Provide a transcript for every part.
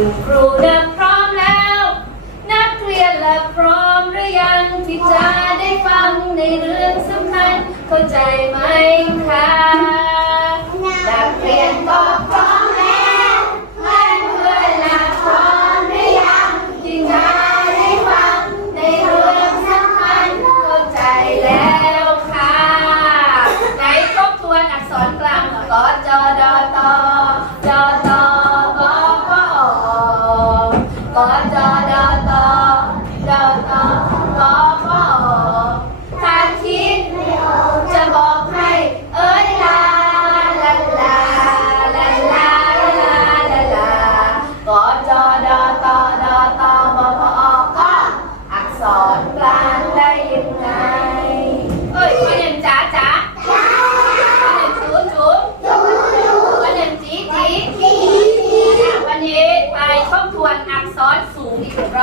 คุณครูนะพร้อมแล้ว นักเรียนและพร้อมหรือยังที่จะได้ฟังในเรื่องสำคัญเข้าใจไหม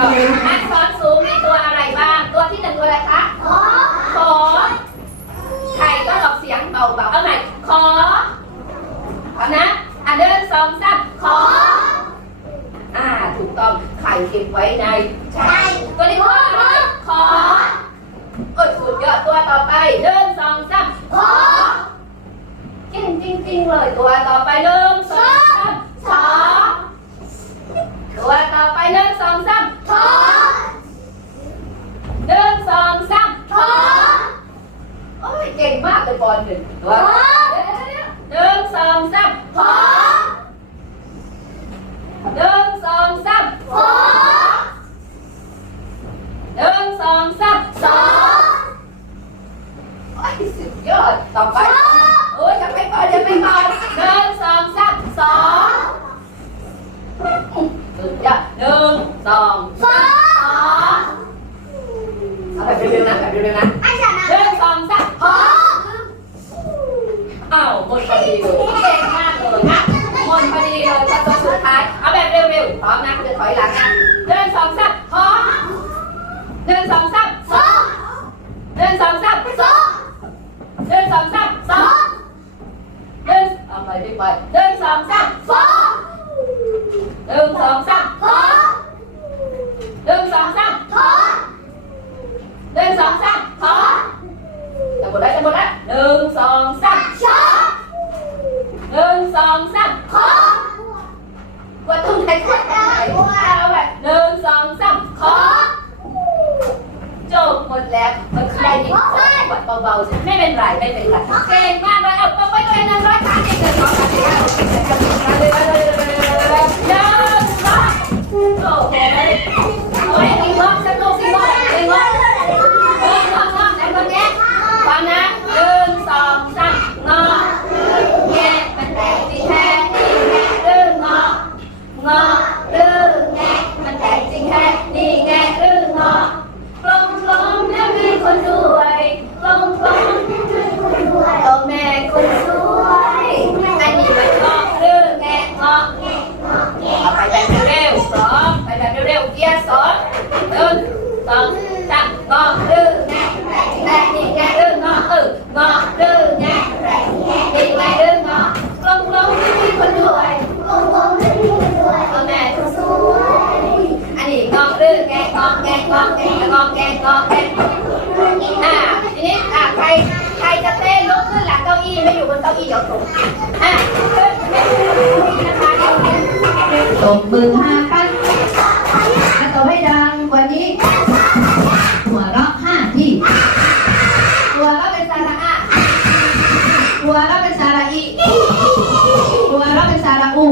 งอีกรอบอักษรสูงมีตัวอะไรบ้าง ตัวที่หนึ่งตัวอะไรคะขอใครก็ออกเสียงเบาๆเอาใหม่ขอเอานะอะเดินสองสามขอ อ่า ถูกต้อง ไข่เก็บไว้ในใช่ตัวนี้ว่าอขอเอ้ยสุดยอดตัวต่อไป เดินสองสามขอเก่งจริงๆเลยตัวต่อไปเดินสองสามขอตัวต่อไปเดินสองสามขอเดินสองสามขอโอ้ยเก่งมากเลยบอลหนึ่งตัวเดินสองสามขอหนึ่งสองสามขอหนึ่งสองสามสองโอ้ยสุดยอดต่อไปโอ้ยยังไม่พอยังไม่พอหนึ่งสองสามสองสุดยอดหนึ่งสองสองเอาแบบเร็วๆนะแบบเร็วๆนะหนึ่งสองสามขออ้าวหม ดีเลยเก่งมากเลยนะหมดพอดีเลยขั้นตอนสุดท้าย เอาแบบเร็วๆ พร้อมนะเดี๋ยวถอยหลังนะหนึ่งสองสามขอมเดินสองสามสองเดินสองสามสองเดินสองสามสองเดินเอาไปไปไปหนึ่งสองสามสองหนึ่งสองสามขอหนึ่งสองสามขอหนึ่งสองสามขอจะหมดแล้วจะหมดแล้วหนึ่งสองสามขอหนึ่งส องสามขอว่าตรงไหนก็ได้เอาแบบหนึ่งสองสามขอจบหมดแล้วมันใครนี่ขอกดเบาๆใช่ไม่เป็นไรไม่เป็นไรเก่งมากเลยเอาไปไปเลยนะร้อยครั้งเด็กๆขอกันเลยเลยเลยเลยเดินมาโอ้โหเอาไว้อีกรอบสักรอบสิรอบอีกรอบเออรอบรอบไหนคนนี้ฟังนะหนึ่งสองสามงอแงะมันแตกที่แท้ที่แท้เรื่องงอ งอหรือแงะมันแตกจริงแค่นี่แงะหรืองอกลมกลม แล้วมีคนด้วยกลมกลมโตแม่คนสวยอันนี้มันงอหรือแงะงอเอาไปแบบเร็วๆสองไปแบบเร็วๆเกียร์สองหนึ่งสองสามงอหรือแงะแต่นี่แงะหรืองอเอองอหรือแงะนี่แงะหรืองอกลมกลมไม่มีคนด้วยพ่อแม่คนสวยอันนี้งอกดื้องแงงอกแงงอกแงงอกแงงอกแง อ่าทีนี้อ่าใครใครจะเต้นลุกขึ้นหลังเก้าอี้ไม่อยู่บนเก้าอี้เดี๋ยวตกอ่าตบมือห้าปั้นแล้วตบให้ดังกว่านี้ หัวเราะห้าที่ หัวเราะเป็นสาระอะหัวเราะเป็นสาระอีหัวเราะเป็นสาระอู